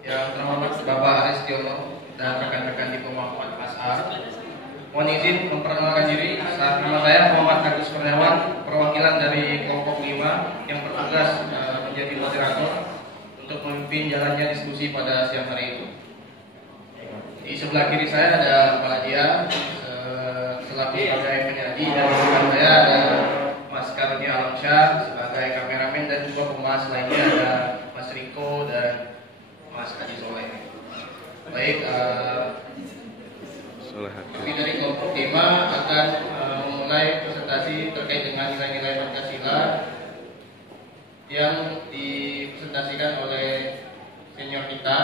Yang terhormat Bapak Aristiono dan rekan-rekan di Muhammad Ashar. Mohon izin memperkenalkan diri. Nama saya Muhammad Agus Kurniawan, perwakilan dari kelompok 5 yang bertugas menjadi moderator untuk memimpin jalannya diskusi pada siang hari itu. Di sebelah kiri saya ada Pak Adia selaku sebagai penyaji, dan di depan saya ada Mas Karunia Alamsyah sebagai kameramen, dan juga pembahas lainnya ada Mas Riko dan Mas Haji Soleh. Baik, kami dari kelompok 5 akan memulai presentasi terkait dengan nilai-nilai Pancasila yang dipresentasikan oleh senior kita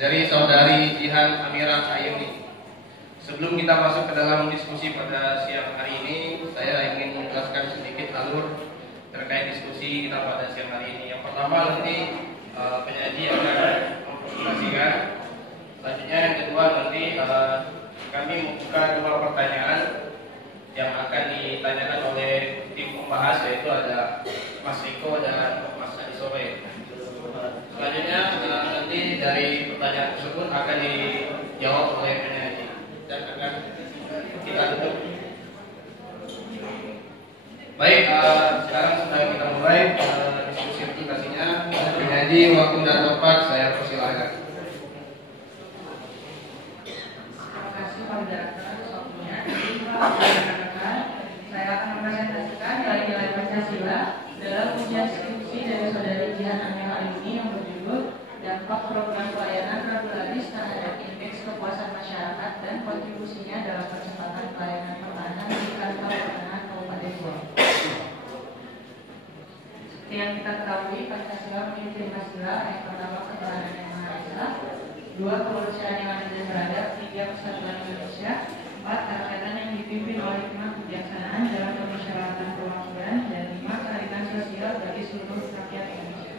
dari saudari Jihan Amira Ayuni. Sebelum kita masuk ke dalam diskusi pada siang hari ini, saya ingin menjelaskan sedikit alur terkait diskusi kita pada siang hari ini. Yang pertama nanti penyaji akan mempresentasikan. Selanjutnya yang kedua nanti kami membuka 2 pertanyaan yang akan ditanyakan oleh tim pembahas, yaitu ada Mas Riko dan Mas Haji Soleh. Selanjutnya nanti dari pertanyaan tersebut akan dijawab oleh penyaji dan akan kita tutup. Baik, sekarang sudah kita mulai diskusi presentasinya. Penyaji, waktu dan tempat saya persilahkan. Terima kasih Pak Direktur waktunya. Saya akan mempresentasikan nilai-nilai Pancasila dalam ujian skripsi dari saudari Jihan Amira Ayuni yang berjudul Dampak Program Pelayanan Regularis Terhadap Indeks Kepuasan Masyarakat dan Kontribusinya dalam Percepatan Pelayanan Pertahanan di Kantor Pertahanan Kabupaten Goa. Seperti yang kita ketahui, Pancasila memiliki 5 sila. Yang pertama, ketuhanan yang Maha Esa, 2, kemanusiaan yang adil dan beradab, 3, persatuan Indonesia, 4, kerakyatan yang dipimpin oleh hikmah kebijaksanaan dalam permusyawaratan perwakilan, dan 5, keadilan sosial bagi seluruh rakyat Indonesia.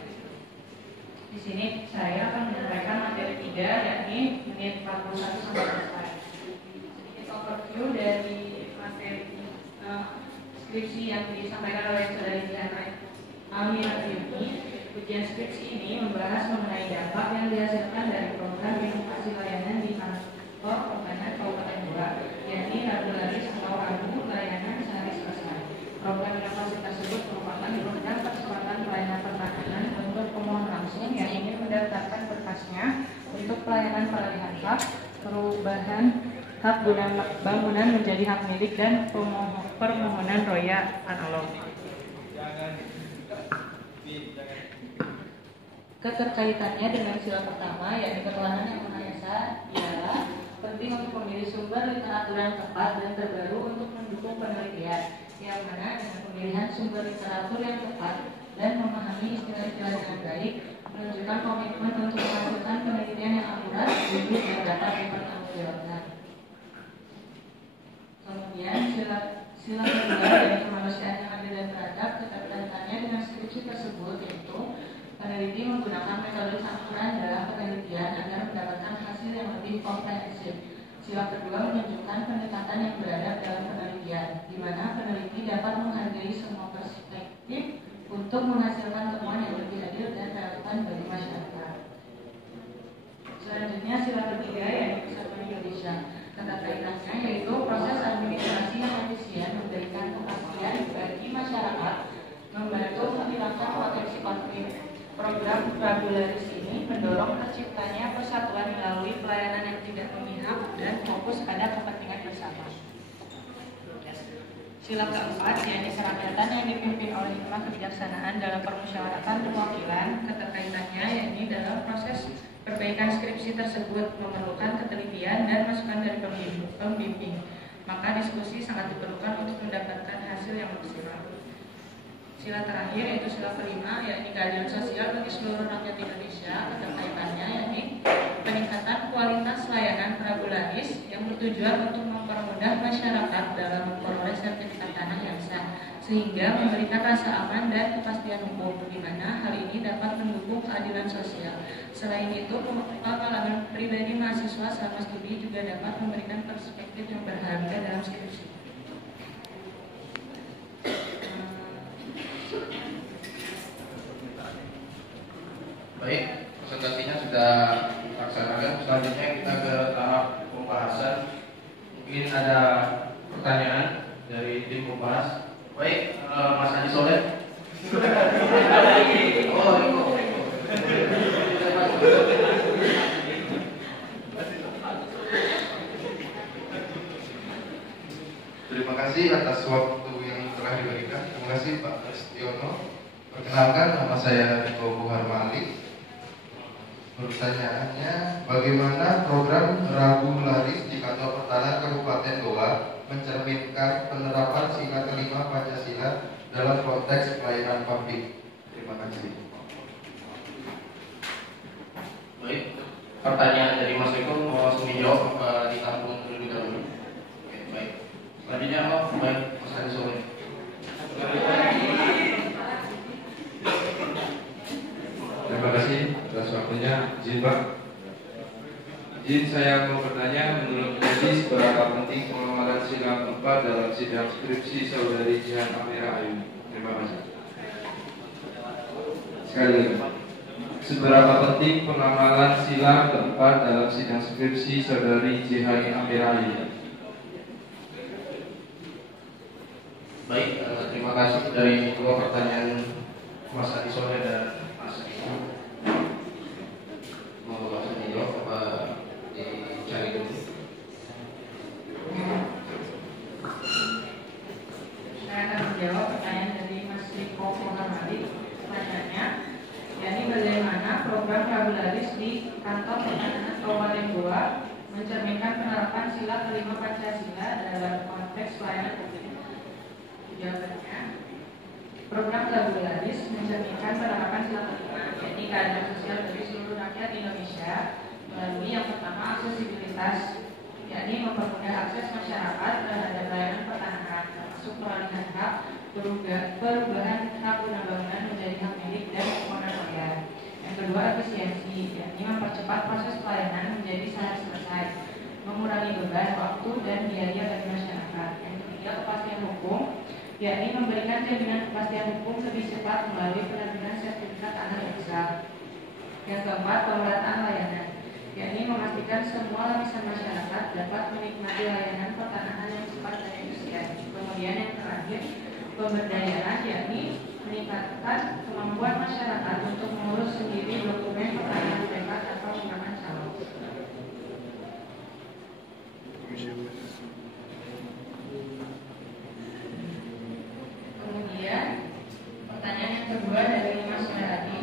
Di sini saya akan menyampaikan materi 3, yakni menit 41 sampai selesai. Sedikit overview dari materi skripsi yang disampaikan oleh saudari Jihan Amira Ayuni. Ujian skripsi ini membahas mengenai dampak yang dihasilkan dari program inovasi layanan di kantor pertahanan Kabupaten Goa, yakni regularis atau RAGU, layanan sehari selesai. Program inovasi tersebut merupakan program percepatan pelayanan pertahanan untuk pemohon langsung yang ingin mendaftarkan berkasnya untuk pelayanan peralihan hak, perubahan hak guna bangunan menjadi hak milik, dan permohonan roya analog. Keterkaitannya dengan sila pertama, yakni ketuhanan yang Maha Esa, ialah penting untuk memilih sumber literatur yang tepat dan terbaru untuk mendukung penelitian, yang mana dengan pemilihan sumber literatur yang tepat dan memahami istilah-istilah dengan baik menunjukkan komitmen untuk menghasilkan penelitian yang akurat, jujur, dan dapat dipertanggungjawabkan. Kemudian sila kedua, yakni kemanusiaan yang adil dan beradab, keterkaitannya dengan skripsi tersebut, yaitu peneliti menggunakan metode campuran dalam penelitian agar mendapatkan hasil yang lebih komprehensif. Sila kedua menunjukkan pendekatan yang beradab dalam penelitian, di mana peneliti dapat menghargai semua perspektif untuk menghasilkan temuan yang lebih adil dan relevan bagi masyarakat. Selanjutnya sila ketiga, yaitu persatuan Indonesia. Keterkaitannya yaitu proses administrasi yang efisien memberikan kepastian bagi masyarakat, membantu menghilangkan potensi konflik. Program regularis ini mendorong terciptanya persatuan melalui pelayanan yang tidak memihak dan fokus pada kepentingan bersama. Sila keempat, yakni kerakyatan yang dipimpin oleh hikmah kebijaksanaan dalam permusyawaratan perwakilan. Keterkaitannya yakni dalam proses perbaikan skripsi tersebut memerlukan ketelitian dan masukan dari pembimbing. Maka diskusi sangat diperlukan untuk mendapatkan hasil yang maksimal. Sila terakhir yaitu sila kelima, yakni keadilan sosial bagi seluruh rakyat Indonesia. Keterkaitannya yakni peningkatan kualitas layanan regularis yang bertujuan untuk mempermudah masyarakat dalam memperoleh sertifikat tanah yang sah, sehingga memberikan rasa aman dan kepastian hukum, di mana hal ini dapat mendukung keadilan sosial. Selain itu, pengalaman pribadi mahasiswa selama studi juga dapat memberikan perspektif yang berharga dalam skripsi. Baik, presentasinya sudah dilaksanakan. Selanjutnya kita ke tahap pembahasan. Mungkin ada pertanyaan dari tim pembahas. Baik, Mas Adi Soleh. Oh, itu. Terima kasih atas waktu yang telah diberikan. Terima kasih Pak Kristiono. Perkenalkan, nama saya Niko Buharmali. Pertanyaannya, bagaimana program Rabu Laris di Kantor Pertahanan Kabupaten Goa mencerminkan penerapan sila kelima Pancasila dalam konteks pelayanan publik? Terima kasih. Baik, pertanyaan dari Mas Riko mau langsung dijawab ditampung terlebih dahulu. Oke, baik. Selanjutnya baik Mas Adi Soleh. Terima kasih atas waktunya. Izin Pak. Izin saya mau bertanya, menurut medis seberapa penting pengembangan sila keempat dalam sidang skripsi saudari Jihan Amira Ayu? Terima kasih. Sekali lagi, seberapa penting pengamalan sila keempat dalam sidang skripsi saudari Jihan Amira Ayu? Baik, terima kasih dari dua pertanyaan Mas Adi Soleh dan Mas Riko. Mau langsung dijawab apa dicari dulu? Saya akan menjawab pertanyaan dari Mas Riko Muhammadi. Pertanyaannya, yakni bagaimana program Rabu Laris di Kantor Pertahanan Kabupaten Goa mencerminkan penerapan sila kelima Pancasila dalam konteks pelayanan publik. Jawabannya, program Rabu Laris mencerminkan penerapan sila kelima, yakni keadilan sosial bagi seluruh rakyat Indonesia melalui yang pertama aksesibilitas, yakni mempermudah akses masyarakat terhadap layanan pertahanan, termasuk peralihan hak, perubahan hak guna bangunan menjadi hak milik dan kewenangan rakyat. Yang kedua, efisiensi, yakni mempercepat proses pelayanan menjadi sehari selesai, mengurangi beban waktu dan biaya bagi masyarakat. Yang ketiga, kepastian hukum, yakni memberikan jaminan kepastian hukum lebih cepat melalui penerbitan sertifikat tanah yang besar. Yang keempat, pemerataan layanan, yakni memastikan semua lapisan masyarakat dapat menikmati layanan pertanahan yang cepat dan efisien. Kemudian yang terakhir, pemberdayaan, yakni meningkatkan kemampuan masyarakat untuk mengurus sendiri dokumen pertanahan mereka tanpa menggunakan calon. Kemudian pertanyaan yang kedua dari Mas Hadi.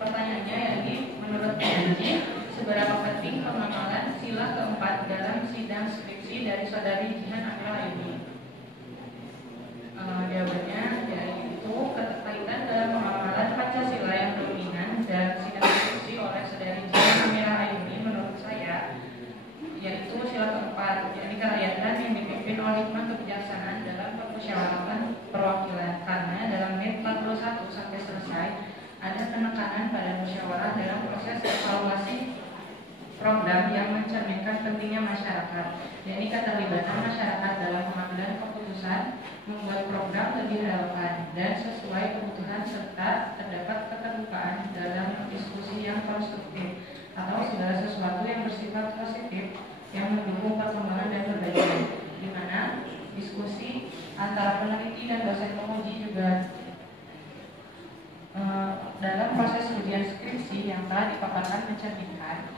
Pertanyaannya yakni menurut Hadi, seberapa penting pengamalan sila keempat dalam sidang skripsi dari saudari Jihan Amira ini? Jawabannya yaitu keterkaitan dalam pengamalan Pancasila yang dominan dan sidang skripsi oleh saudari Jihan Amira ini menurut saya yaitu sila keempat, yakni kerakyatan yang dipimpin oleh hikmah kebijaksanaan dalam permusyawaratan perwakilan, karena dalam menit 41 sampai selesai ada penekanan pada musyawarah dalam proses evaluasi program yang mencerminkan pentingnya masyarakat, yakni keterlibatan masyarakat dalam pengambilan keputusan, membuat program lebih relevan dan sesuai kebutuhan serta terdapat keterbukaan dalam diskusi yang konstruktif atau segala sesuatu yang bersifat positif yang mendukung perkembangan dan perbaikan, di mana diskusi antara peneliti dan dosen penguji juga dalam proses ujian skripsi yang telah dipaparkan mencerminkan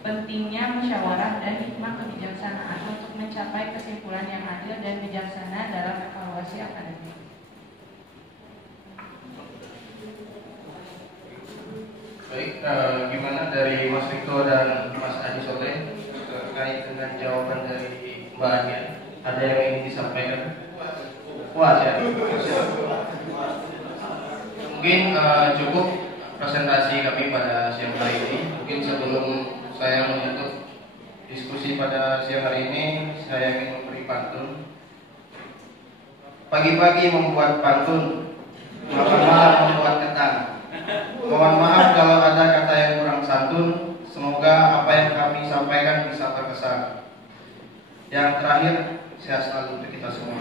pentingnya musyawarah dan hikmah kebijaksanaan untuk mencapai kesimpulan yang adil dan bijaksana dalam evaluasi akademik. Baik, gimana dari Mas Riko dan Mas Adi Soleh terkait dengan jawaban dari Mbak Ania? Ada yang ingin disampaikan? Puas ya? Mungkin cukup presentasi kami pada siang hari ini. Mungkin sebelum saya menutup diskusi pada siang hari ini, saya ingin memberi pantun. Pagi-pagi membuat pantun, malam-malam membuat ketan. Mohon maaf kalau ada kata yang kurang santun. Semoga apa yang kami sampaikan bisa terkesan. Yang terakhir, sehat selalu untuk kita semua.